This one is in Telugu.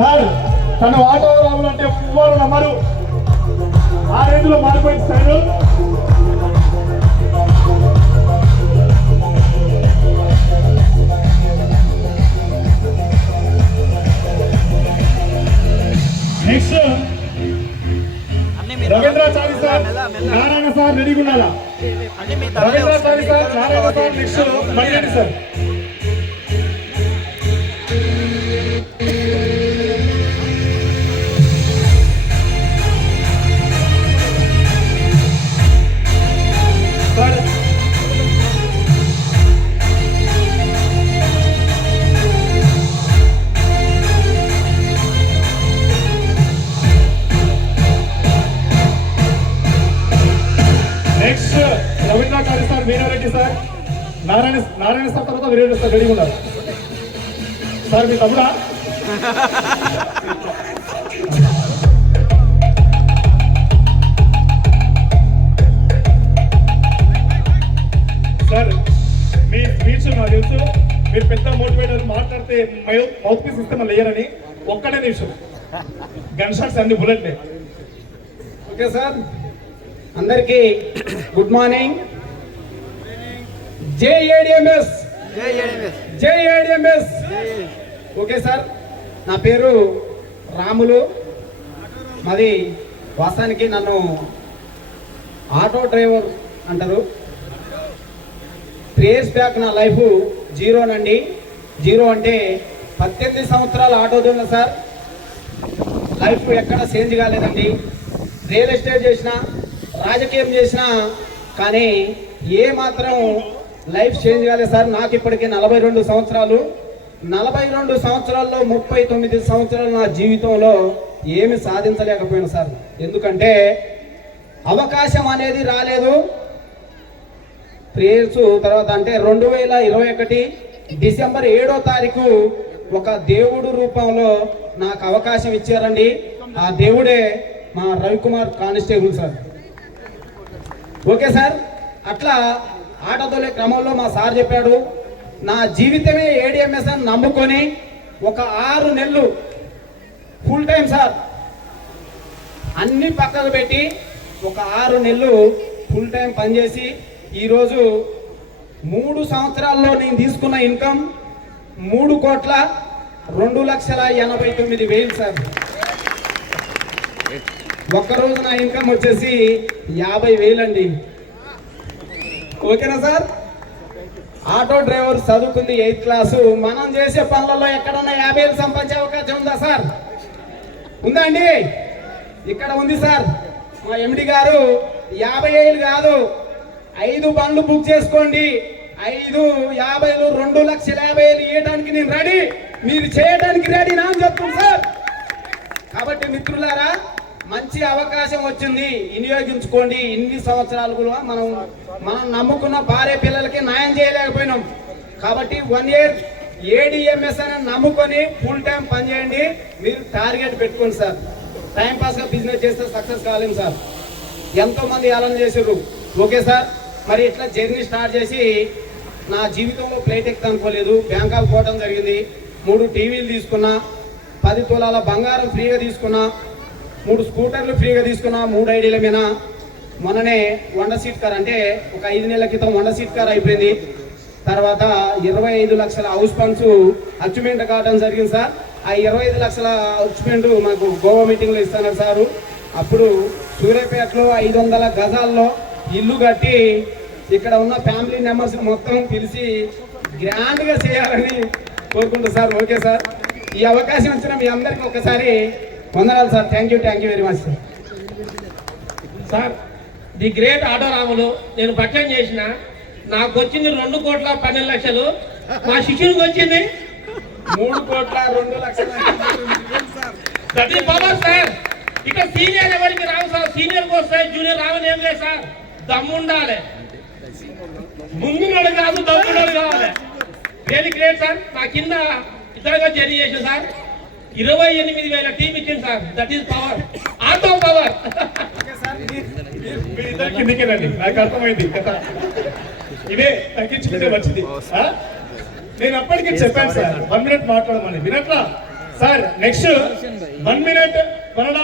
సార్ తను ఆటో రావాలంటే ఎవ్వరు నమ్మరు, ఆ రేంజ్లో మారిపోయింది sir. Next Ravindrachari sir, Narayana sir రెడీగా ఉండాలా. Ravindrachari sir, Narayana sir, next Mani Reddy sir. Next Ravindrachari sir, Veera Reddy sir, Narayana sir తర్వాత వీరారెడ్డి సార్ రెడీగా ఉన్నారు. సార్ మీ తమ్ముడా? సార్ మీ స్పీచ్ నాకు తెలుసు, మీరు పెద్ద మోటివేటర్, మాట్లాడితే మౌత్ పీస్ ఇస్తే మళ్ళీ లేయరని. ఒక్కటే నిమిషం, గన్ షాట్స్ అన్ని బుల్లెట్లే. ఓకే సార్, అందరికీ గుడ్ మార్నింగ్. జేఏడిఎంఎస్, జేఏడిఎంఎస్. ఓకే సార్, నా పేరు రాములు. మాది వాస్తవానికి నన్ను ఆటో డ్రైవర్ అంటారు. 3 years బ్యాక్ నా లైఫ్ జీరోనండి. జీరో అంటే 18 సంవత్సరాలు ఆటో దిగిన సార్. లైఫ్ ఎక్కడ చేంజ్ కాలేదండి. రియల్ ఎస్టేట్ చేసిన, రాజకీయం చేసినా కానీ ఏ మాత్రం లైఫ్ చేంజ్ కాలేదు సార్. నాకు ఇప్పటికీ 42 సంవత్సరాలు. 42 సంవత్సరాల్లో 39 సంవత్సరాలు నా జీవితంలో ఏమి సాధించలేకపోయాను సార్. ఎందుకంటే అవకాశం అనేది రాలేదు. ప్రేయర్స్ తర్వాత అంటే 2021 డిసెంబర్ 7వ తారీఖు ఒక దేవుడు రూపంలో నాకు అవకాశం ఇచ్చారండి. ఆ దేవుడే మా Ravikumar constable sir. Okay sir, అట్లా ఆటోతోలే క్రమంలో మా సార్ చెప్పాడు, నా జీవితమే ఏడిఎంఎస్ అని నమ్ముకొని ఒక 6 నెలలు ఫుల్ టైం సార్ అన్ని పక్కకు పెట్టి ఒక 6 నెలలు ఫుల్ టైం పనిచేసి ఈరోజు 3 సంవత్సరాల్లో నేను తీసుకున్న ఇన్కమ్ 3,02,89,000 సార్. ఒక్కరోజు నా ఇన్కమ్ వచ్చేసి 50,000 అండి. ఓకేనా సార్? ఆటో డ్రైవర్ చదువుకుంది 8th క్లాసు. మనం చేసే పనులలో ఎక్కడన్నా 50,000 సంపాదించే అవకాశం ఉందా సార్? ఉందా అండి? ఇక్కడ ఉంది సార్. మా ఎండి గారు 50,000 కాదు, 5 బండ్లు బుక్ చేసుకోండి, 5, 50, 2,50,000 ఇవ్వడానికి నేను రెడీ, మీరు చేయడానికి రెడీ నా అని చెప్తుంది సార్. కాబట్టి మిత్రులారా, మంచి అవకాశం వచ్చింది, వినియోగించుకోండి. ఇన్ని సంవత్సరాలు కూడా మనం నమ్ముకున్న భార్య పిల్లలకి న్యాయం చేయలేకపోయినాం. కాబట్టి 1 year ఏడిఎంఎస్ అని నమ్ముకొని ఫుల్ టైం పనిచేయండి. మీరు టార్గెట్ పెట్టుకోండి సార్. టైంపాస్గా బిజినెస్ చేస్తే సక్సెస్ కాలేము సార్. ఎంతోమంది ఆలోచన చేసారు. ఓకే సార్, మరి ఇట్లా జర్నీ స్టార్ట్ చేసి నా జీవితంలో ఫ్లైట్ ఎక్కి అనుకోలేదు. బ్యాంకాక్ పోవడం జరిగింది. 3 టీవీలు తీసుకున్నా, 10 తులాల బంగారం ఫ్రీగా తీసుకున్నా, 3 స్కూటర్లు ఫ్రీగా తీసుకున్నా, 3 ఐడీల మీద. మొన్ననే వండ సీట్ కార్ అంటే ఒక 5 నెలల క్రితం వండ సీట్ కార్ అయిపోయింది. తర్వాత 25 లక్షల హౌస్ ఫండ్స్ అచ్చుమెంట్ కావడం జరిగింది సార్. ఆ 25 లక్షల అచ్చుమెంట్ మాకు గోవా మీటింగ్లో ఇస్తున్నారు సారు. అప్పుడు సూర్యాపేటలో 500 గజాల్లో ఇల్లు కట్టి ఇక్కడ ఉన్న ఫ్యామిలీ మెంబర్స్ మొత్తం పిలిచి గ్రాండ్గా చేయాలని కోరుకుంటున్నాను సార్. ఓకే సార్, ఈ అవకాశం ఇచ్చిన మీ అందరికీ ఒకసారి వందనాలు sir. Thank you very much sir. Sir, the great auto Ramulu నేను పక్షం చేసిన, నాకు వచ్చింది 2,12,00,000. మా శిష్యునికి వచ్చింది 3,02,00,000 పవర్ సార్. ఇక సీనియర్ ఎవరికి రావు సార్, సీనియర్కి వస్తాయి, జూనియర్ రావని ఏం లేదు సార్. దమ్ము ఉండాలి, ముందునోడు కాదు, దమ్మునోడు కావాలి. Very great sir. నా కింద ఇతరుగా జర్నీ చేసిన సార్. 28,000 టీం ఇచ్చింది sir. That is power, auto power. కిందికేనండి, నాకు అర్థమైంది కదా. ఇదే తగ్గించుకుంటే వచ్చింది. నేను అప్పటికే చెప్పాను సార్ 1 minute మాట్లాడమని, వినట్లా సార్ నెక్స్ట్ 1 minute 1.5